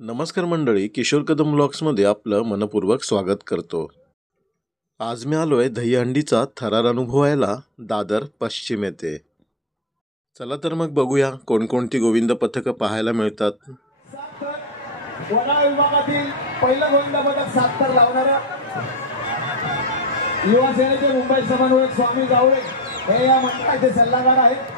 नमस्कार मंडळी, किशोर कदम ब्लॉग्समध्ये आपलं मनपूर्वक स्वागत करतो. आज मी आलोय दहीहंडीचा थरार अनुभवायला दादर पश्चिम येथे. चला तर मग बघूया कोणकोणती गोविंद पथकं पाहायला मिळतात. वडा विभागातील पहिलं गोविंद पथक 7 तर लावणाऱ्या युवा सेनेचे मुंबई समन्वयक स्वामी जावळे हे या मंडळाचे सल्लागार आहेत.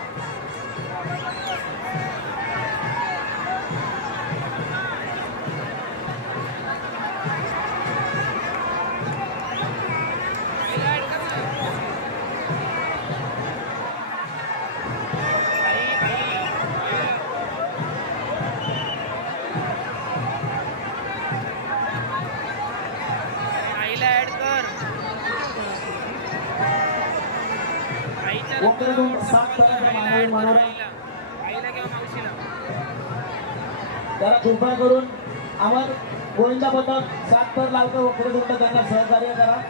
त्याला कृपया करून अमर गोविंद पथक 7 तर लावतो वक्र त्यांना सहकार्य करा.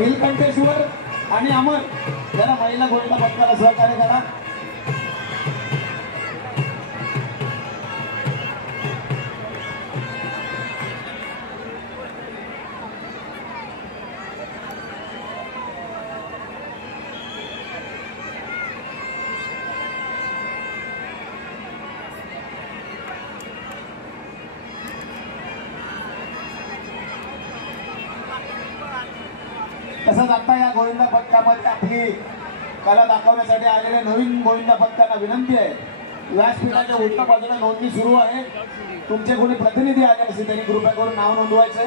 नीलकंठेश्वर आणि अमर याला महिला गोविंद पथकाला सहकार्य करा. तसंच आता या गोविंद पथकामध्ये आपली कला दाखवण्यासाठी आलेल्या नवीन गोविंद पथकांना विनंती आहे, व्यासपीठाच्या उलट्या बाजूला नोंदणी सुरू आहे. तुमचे कोणी प्रतिनिधी आले असेल त्यांनी कृपया करून नाव नोंदवायचंय.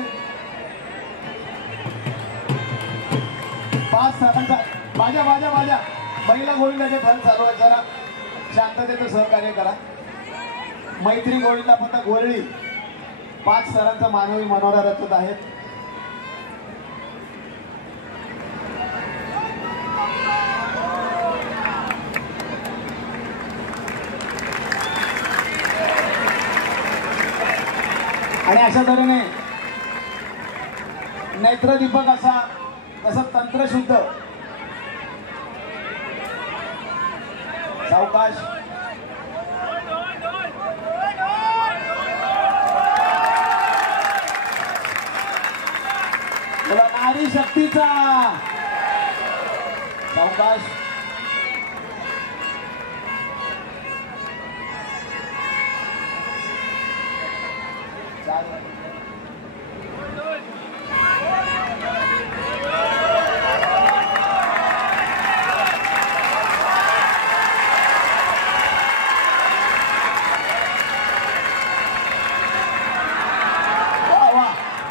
5 तासांचा माझ्या महिला गोविंदाचे फल चालू आहे, जरा शांततेचं सहकार्य करा. मैत्री गोविंद पथक वरळी 5 स्तरांचा मानवी मनोरा रचत आहेत. आणि अशा तऱ्हेने नेत्रदीपक असा तसं तंत्रशुद्ध सावकाश तुला नारी शक्तीचा सावकाश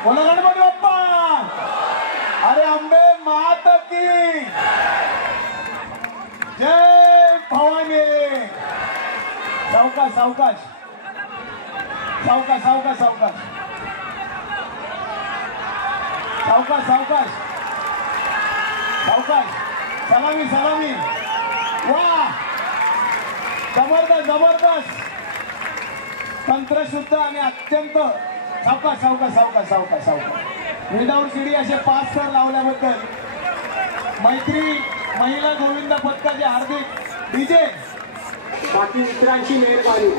बोला गणपती बाप्पा. अरे अंबे मात की जय भवानी. सावकाश सावकाश सावकाश सावकाश सावकाश सावकाश सावकाश सावकाश. सलामी सलामी. वा जबरदस्त जबरदस्त तंत्रशुद्ध आणि अत्यंत सावकाश सावकाश सावकाश सावकाश सावकाश. विदाऊट शिडी असे 5 स्तर लावल्याबद्दल मैत्री महिला गोविंद पथकाचे हार्दिक डीजे बाकी मित्रांची मेहरबानी.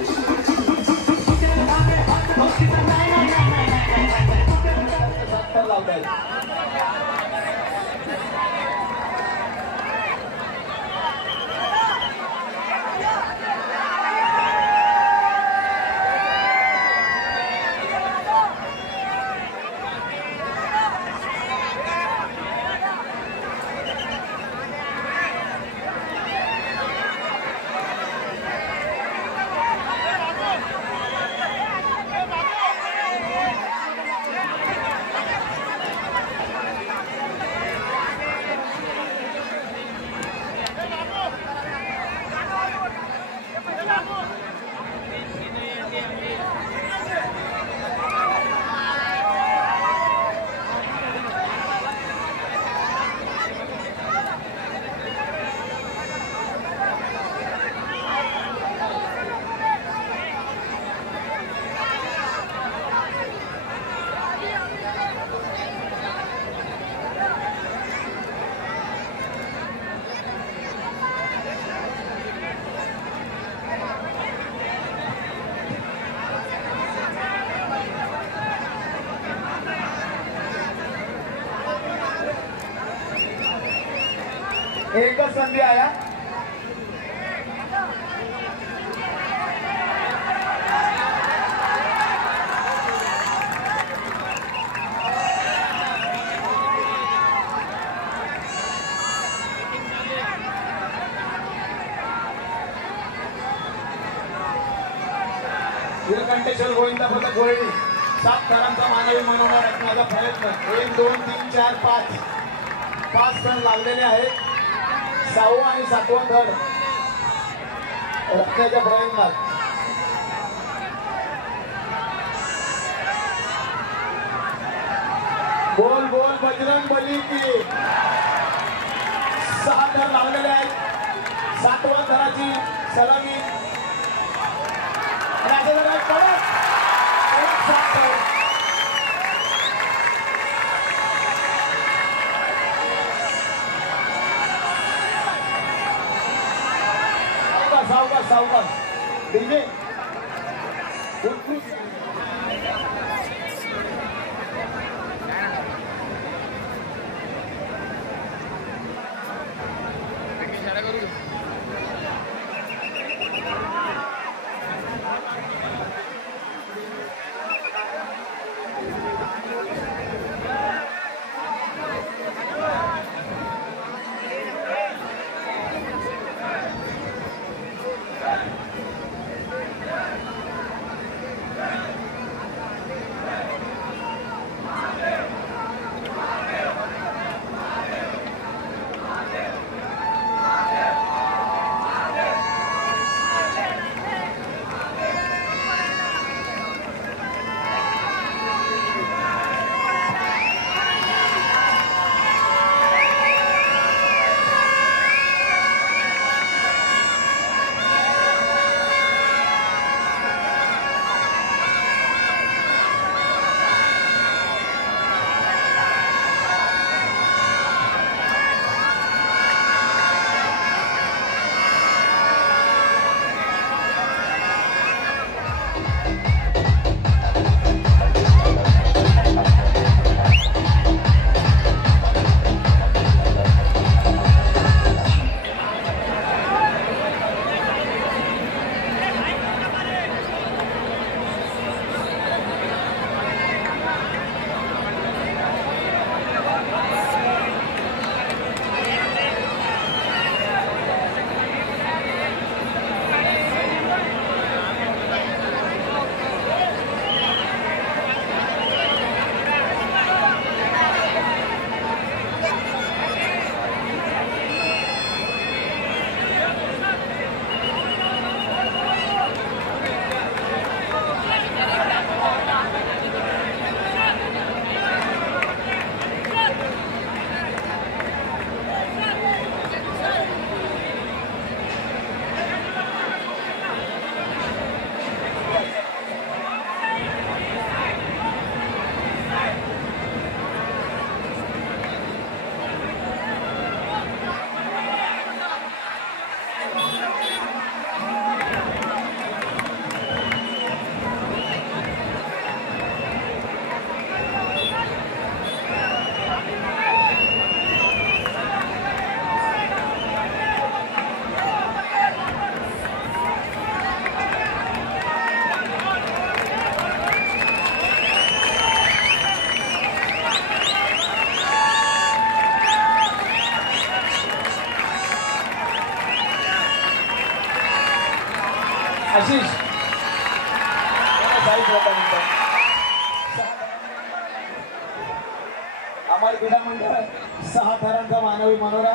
एकच संधी आया. निलकंठेश्वर गोविंदा पथक गोळी 7 थरांचा मानवी मनोरा राखण्याचा प्रयत्न. 1 2 3 4 5 थर लागलेले आहेत. 6वा आणि 7वा थर राखण्याच्या प्रयत्नात. गोल गोल बजरंग बली की 6 थर लागलेले आहेत. 7वा थराची सलामी. सावकाश डीजे आशिष आम्हाला क्रीडा मंडळ 6 थरांचा मानवी मनोरा.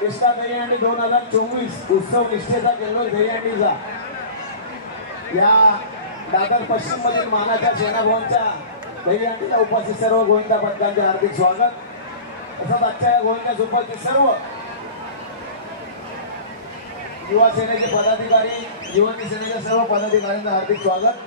कृष्णा दहीहंडी 2024 उत्सव निष्ठेचा केंद्र दहीहंडीचा या दादर पश्चिम मधील मानाच्या सेनाभवनच्या दहीहंडीला उपस्थित सर्व गोविंदा पथकांचे हार्दिक स्वागत. तसंच आजच्या या गोविंदास उपस्थित सर्व युवा सेनेचे पदाधिकारी, युवती सेनेच्या सर्व पदाधिकाऱ्यांचं हार्दिक स्वागत.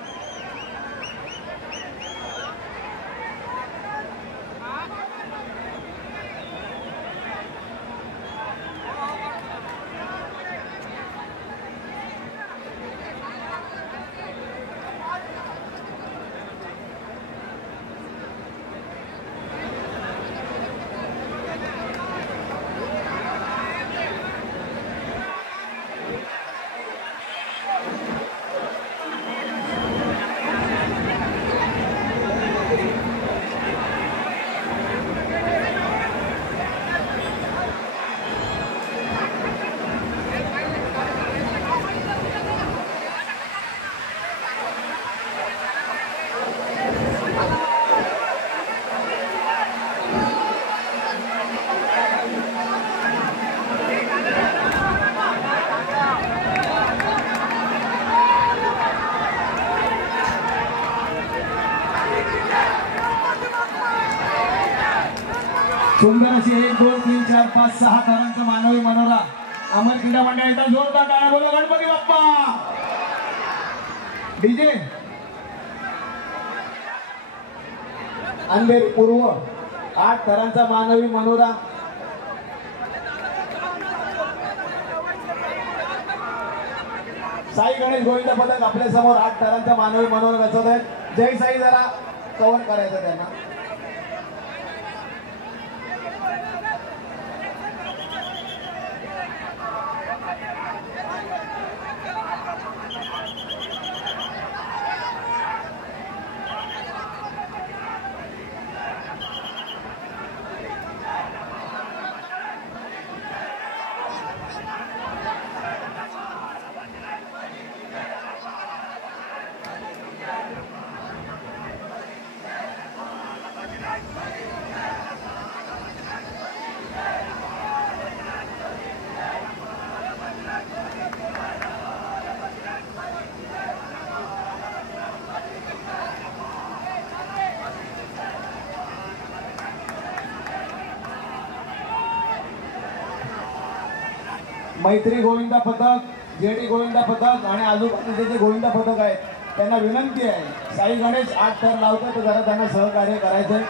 सुंदर अशी 1 2 3 4 5 6 थरांचा मानवी मनोरा अमर क्रीडा मंडळाचा जोरदार टाळ्या बोला गणपती बाप्पा. डीजे अंधेरी पूर्व 8 थरांचा मानवी मनोरा. साई गणेश गोविंद पथक आपल्या समोर 8 थरांचा मानवी मनोरा रचत आहेत. जय साई जरा कव्हर करायचं त्यांना. मैत्री गोविंदा पथक, जेडी गोविंदा पथक आणि आजूबाजूचे जे गोविंदा पथक आहेत त्यांना विनंती आहे, साई गणेश 8 थर लावतात तर जरा त्यांना सहकार्य करायचंय.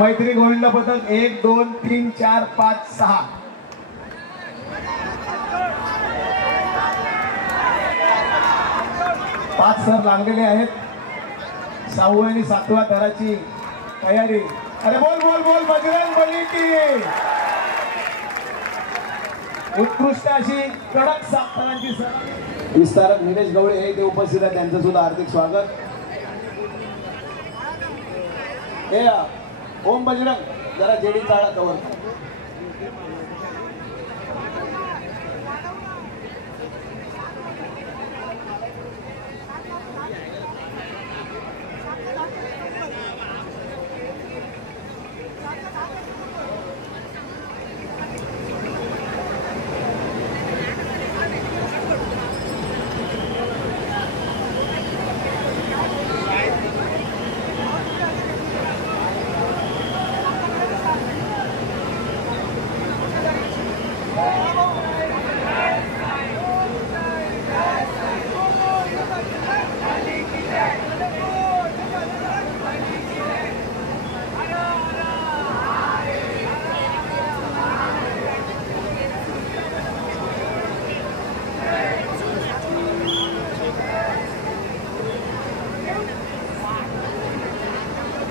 मैत्री गोविंदा पथक 1 2 3 4 5 6 5 सर लागलेले आहेत. 6व्या आणि 7व्या थराची तयारी. अरे बोल बोल बोल बजरंग बली की उत्कृष्ट अशी कडक 7 थरांची सर. विस्तारक निलेश गवळे हे ते उपस्थित आहेत, त्यांचं सुद्धा हार्दिक स्वागत. हे ओम बजरंग जरा जेडी चाळा कवर.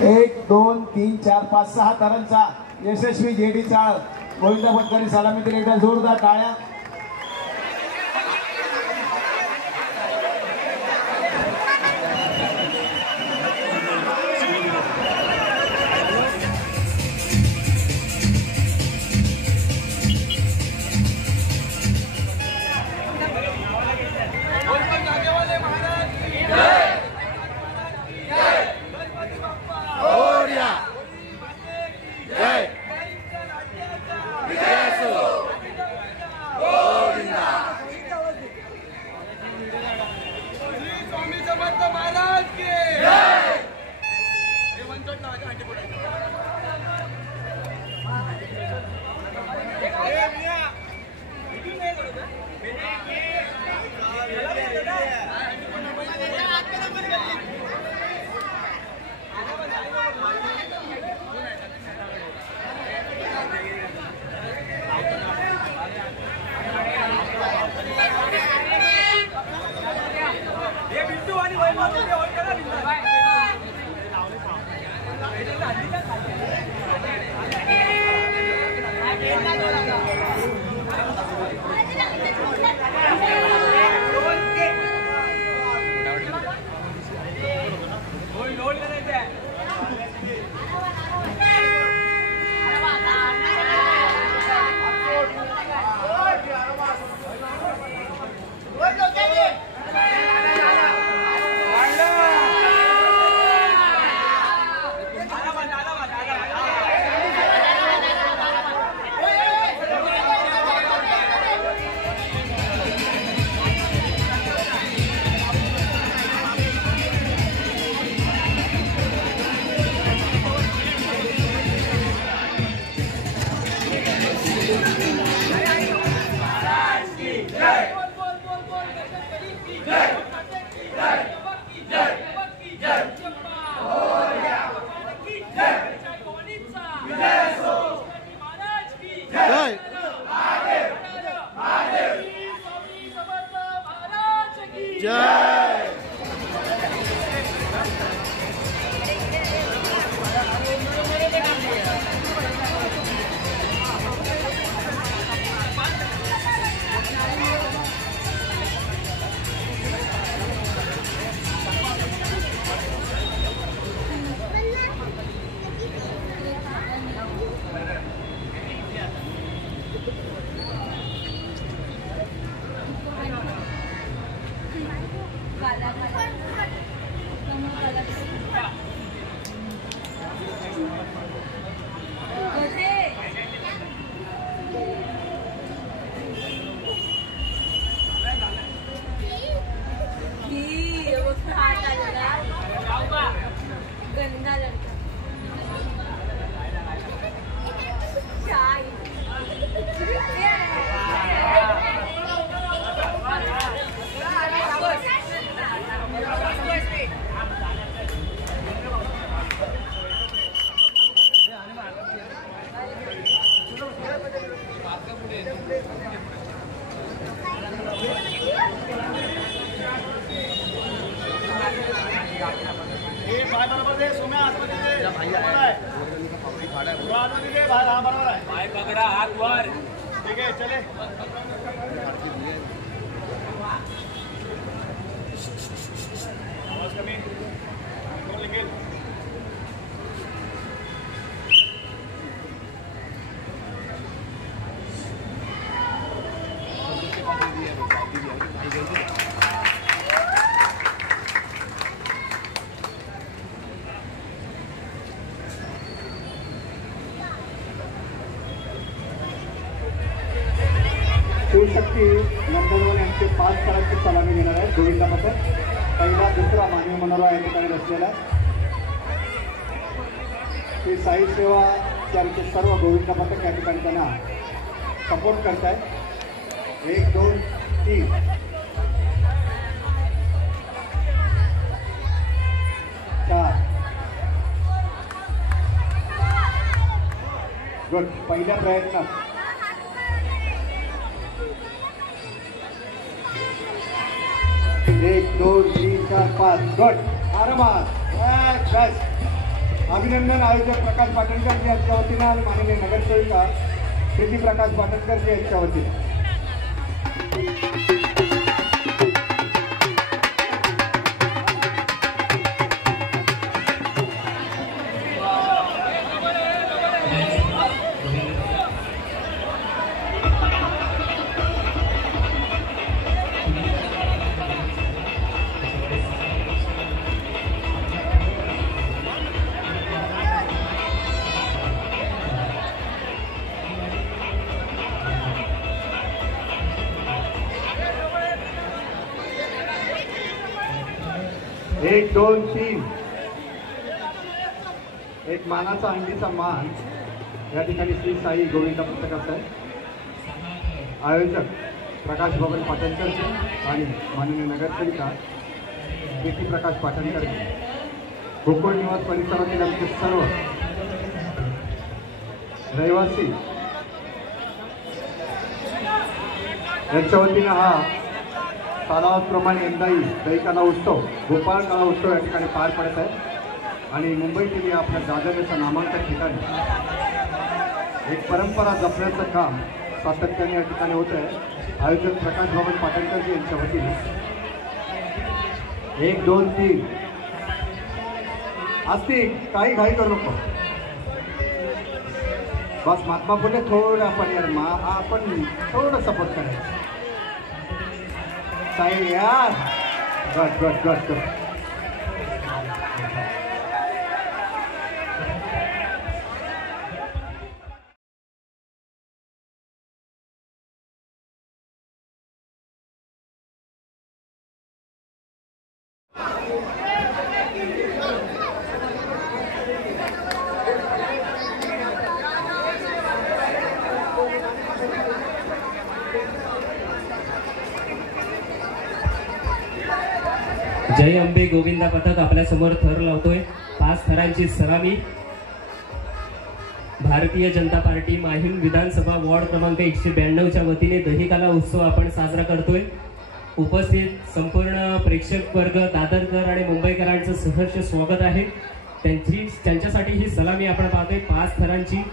एक 2 3 4 5 6 थरांचा यशस्वी जेडी चाळ गोविंदा पथकाने सलामीतील एकदा जोरदार टाळ्या. पाय बरोबर दे सोम्या आतमध्ये दे भाई आहे आतमध्ये दे भाई हा बरोबर आहे पाय पकडा हात वर ठीक आहे चले आवाज कमी कोण लिखेल शिवशक्ती नंदनवन यांचे 5 स्तरांची सलामी घेणार आहे. गोविंदा पथक पहिला दुसरा मानवी मनोरा या ठिकाणी बसलेला आहे. श्री साई सेवा त्यांचे सर्व गोविंदा पथक या ठिकाणी त्यांना सपोर्ट करत आहे. 1 2 3 4 गुड. पहिल्या प्रयत्नात 1 2 3 4 5 गुड. आरामात बस. अभिनंदन आयोजक प्रकाश पाटणकर यांच्या वतीनं आणि माननीय नगरसेविका प्रीती प्रकाश पाटणकर यांच्या वतीनं. एक दोन तीन एक मानाचा हंडीचा मान या ठिकाणी श्री साई गोविंदा पुस्तकाचा आहे. आयोजक प्रकाश बबन पाटणकर आणि माननीय नगरसेविका प्रीती प्रकाश पाटणकर. गोकुळ निवास परिसरातील आमचे सर्व रहिवासी यांच्या वतीनं हा कालावधीप्रमाणे यंदाही दही कला उत्सव गोपाळ कला उत्सव या ठिकाणी पार पडत आहे. आणि मुंबईतील या आपल्या दादरच्या नामांकित ठिकाणी एक परंपरा जपण्याचं काम सातत्याने या ठिकाणी होत आहे. आयोजक प्रकाश बबन पाटणकर यांच्या वतीने 1 2 3 आस्तिक काही घाई करू नको. बस महात्मा फुले थोडं आपण थोडं सपोर्ट करायचं. साई यार गट गट गट गट. जय अंबे गोविंदा पथक आपल्या समोर थर लावतोय. 5 थरांची सलामी भारतीय जनता पार्टी माहीम विधानसभा वॉर्ड क्रमांक 192च्या वतीने दहीकाला उत्सव आपण साजरा करतोय. उपस्थित संपूर्ण प्रेक्षक वर्ग दादरकर आणि मुंबईकरांचं सहर्ष स्वागत आहे. त्यांच्यासाठी ही सलामी आपण पाहतोय 5 थरांची.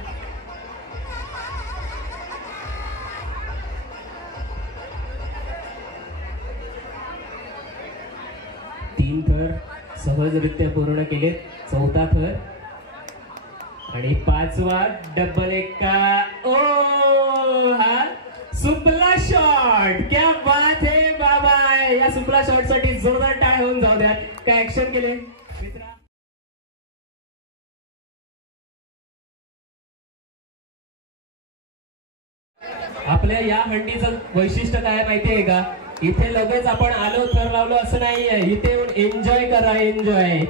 तीन थर सहजरित्या पूर्ण केले. 4था थर आणि 5वा डबल एक्का. ओ हा सुपला शॉट. क्या बात है बाबा. या सुपला शॉट साठी जोरदार टाळ होऊन जाऊ द्या. काय ऍक्शन केले मित्रा. आपल्या या हंडीचं वैशिष्ट्य काय माहितीये का. इथे लगेच आपण आलो थर लावलो असं नाहीये. इथे येऊन एन्जॉय करा. एन्जॉय.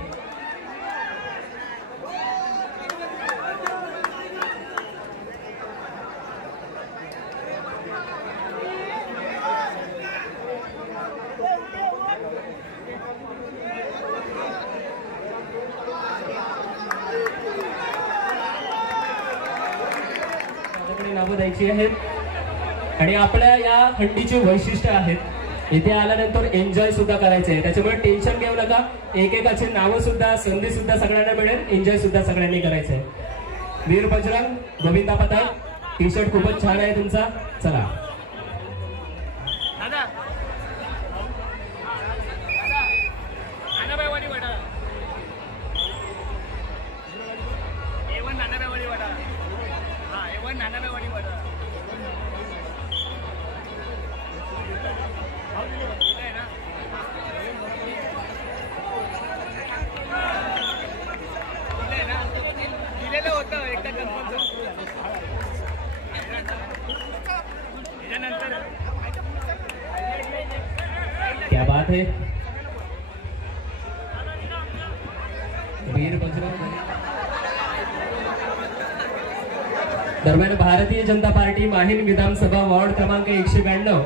नावं द्यायची आहेत. आणि आपल्या या हंडीचे वैशिष्ट्य आहेत, इथे आल्यानंतर एन्जॉय सुद्धा करायचे आहे, त्याच्यामुळे टेन्शन घेऊ नका. एकेकाची नावं सुद्धा, संधी सुद्धा सगळ्यांना मिळेल, एन्जॉय सुद्धा सगळ्यांनी करायचं आहे. वीर बजरंग, गोविंदा पथक, टी शर्ट खूपच छान आहे तुमचा. चला क्या बात है. वीर बजरंग. दरम्यान भारतीय जनता पार्टी माहीम विधानसभा वॉर्ड क्रमांक 192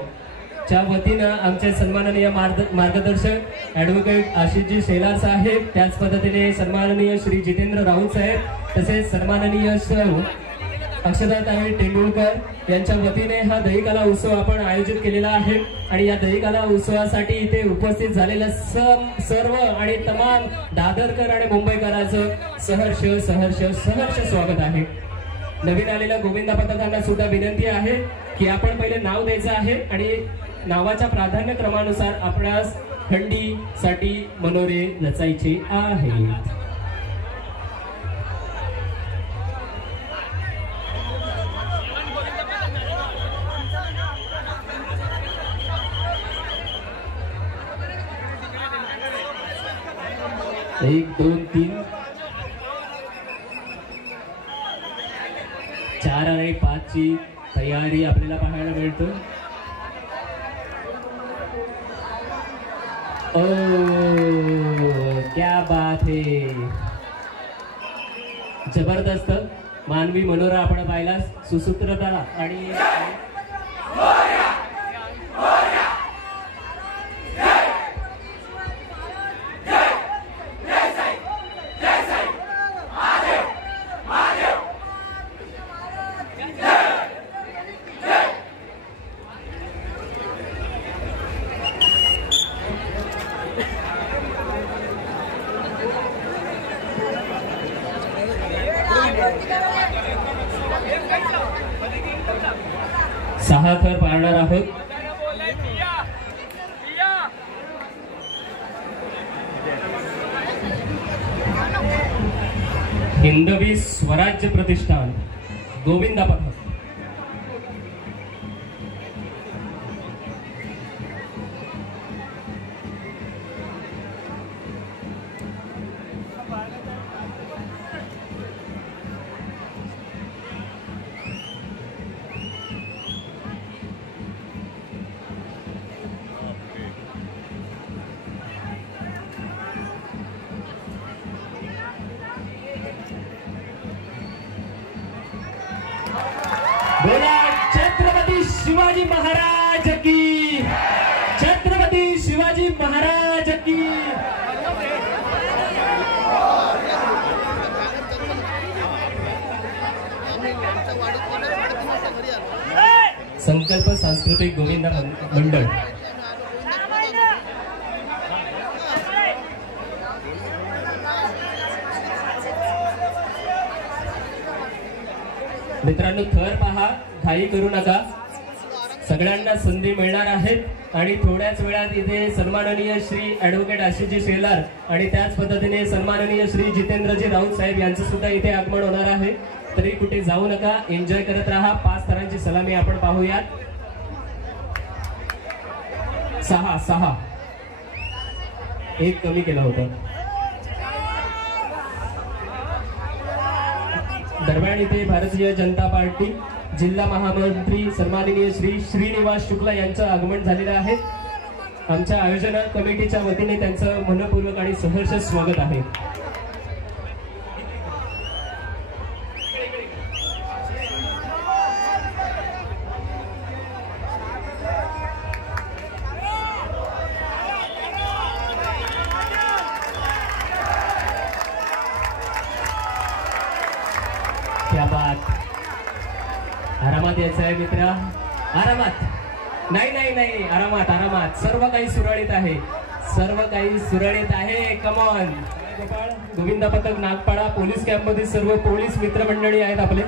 च्या वतीनं आमचे सन्माननीय मार्गदर्शक ॲडव्होकेट आशिषजी शेलार साहेब, त्याच पद्धतीने सन्माननीय श्री जितेंद्र राऊत साहेब, तसेच सन्माननीय अक्षताताई तेंडुलकर यांच्या वतीने हा दहीकाला उत्सव आपण आयोजित केलेला आहे. आणि या दहीकाला उत्सवासाठी इथे उपस्थित झालेल्या सर्व आणि तमाम दादरकर आणि मुंबईकरांचं सहर्ष सहर्ष सहर्ष स्वागत आहे. नवीन आलेल्या गोविंदा पथकांना सुद्धा विनंती आहे की आपण पहिले नाव द्यायचं आहे आणि नावाच्या प्राधान्यक्रमानुसार आपणास हंडीसाठी मनोरे रचायचे आहेत. एक दोन तीन 4 आणि 5 ची तयारी आपल्याला पाहायला मिळतो. ओ क्या बात है, जबरदस्त मानवी मनोरा आपण पाहिला, सुसूत्रता आणि सहा थर पाळणार आहोत. हिंदवी स्वराज्य प्रतिष्ठान गोविंदा पथक. बोला छत्रपती शिवाजी महाराज की, छत्रपती शिवाजी महाराज की. संकल्प सांस्कृतिक गोविंदा मंडळ. मित्रांनो, थर पहा, घाई करू नका, सगळ्यांना संधी मिळणार आहेत. आणि थोड्याच वेळात इथे सन्माननीय श्री ॲडव्होकेट आशिषजी शेलार आणि त्याच पद्धतीने सन्माननीय श्री जितेंद्रजी राऊत साहेब यांचं सुद्धा इथे आगमन होणार आहे. तरी कुठे जाऊ नका, एन्जॉय करत राहा. 5 थरांची सलामी आपण पाहूयात. 6 एक कमी केला होता. दरम्यान इथे भारतीय जनता पार्टी जिल्हा महामंत्री सन्माननीय श्री श्रीनिवास शुक्ला यांचं आगमन झालेलं आहे. आमच्या आयोजन कमिटीच्या वतीने त्यांचं मनपूर्वक आणि सहर्ष स्वागत आहे. क्या बात, आरामात यायचं आहे मित्रा. आरामात, नाही नाही नाही, आरामात आरामात, सर्व काही सुरळीत आहे, सर्व काही सुरळीत आहे. कमॉन गोपाळ, गोविंदा पथक नागपाडा पोलीस कॅम्प मध्ये सर्व पोलीस मित्रमंडळी आहेत आपले.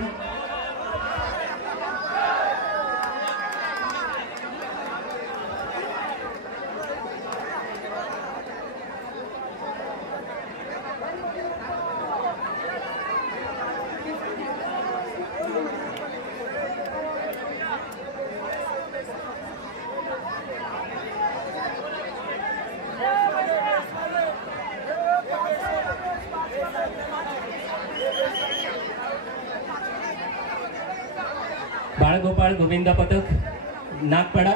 बाळगोपाळ गोविंदा पथक नागपाडा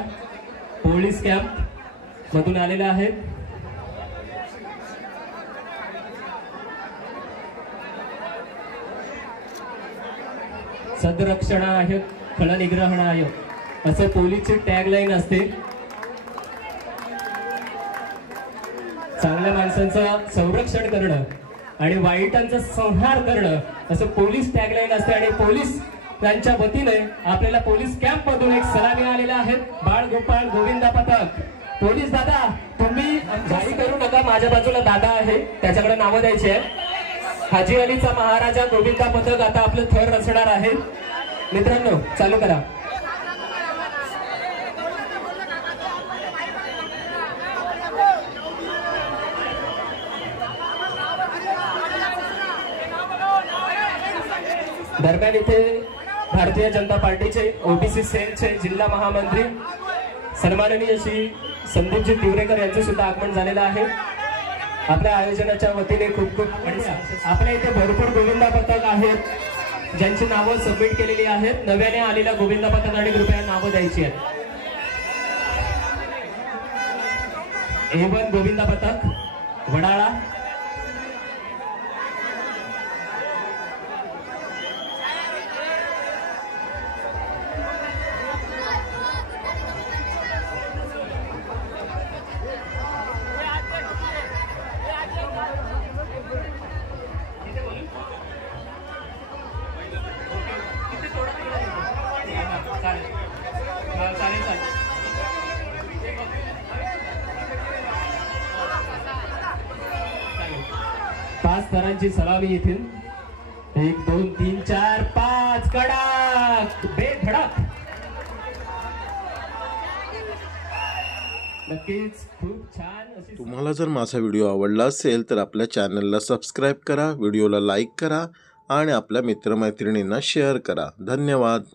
पोलीस कॅम्प मधून आलेले आहेत. सदरक्षणाय खळनिग्रहणाय असं पोलीसची टॅगलाईन असते. चांगल्या माणसांचं संरक्षण करणं आणि वाईटांचा संहार करणं असं पोलीस टॅगलाईन असते. आणि पोलीस त्यांच्या वतीने आपल्याला पोलीस कॅम्प मधून एक सलामी आलेल्या आहेत. बाळगोपाळ गोविंदा पथक पोलीस दादा, तुम्ही घाई करू नका, माझ्या बाजूला दादा आहे त्याच्याकडे नावं द्यायची आहे. हाजी अलीचा महाराजा गोविंदा पथक आता आपलं थर रचणार आहे. मित्रांनो चालू करा. दरम्यान इथे भारतीय जनता पार्टीचे ओबीसी सेलचे जिल्हा महामंत्री सन्माननीय श्री संदीपजी तिवरेकर यांचे सुद्धा आगमन झालेलं आहे. आपल्या आयोजनाच्या वतीने खूप खूप आपल्या इथे भरपूर गोविंदा पथक आहेत ज्यांची नावं सबमिट केलेली आहेत. नव्याने आलेल्या गोविंदा पथकाने कृपया नावं द्यायची आहेत. A1 गोविंदा पथक वडाळा, पाच थरांची सलामी येथील 1 2 3 4 5 कडक बेधडक. नक्कीच खूप छान अशी. तुम्हाला जर माझा व्हिडिओ आवडला असेल तर आपल्या चॅनलला सबस्क्राईब करा, व्हिडिओला लाईक करा आणि आपल्या मित्रमैत्रिणींना शेअर करा. धन्यवाद.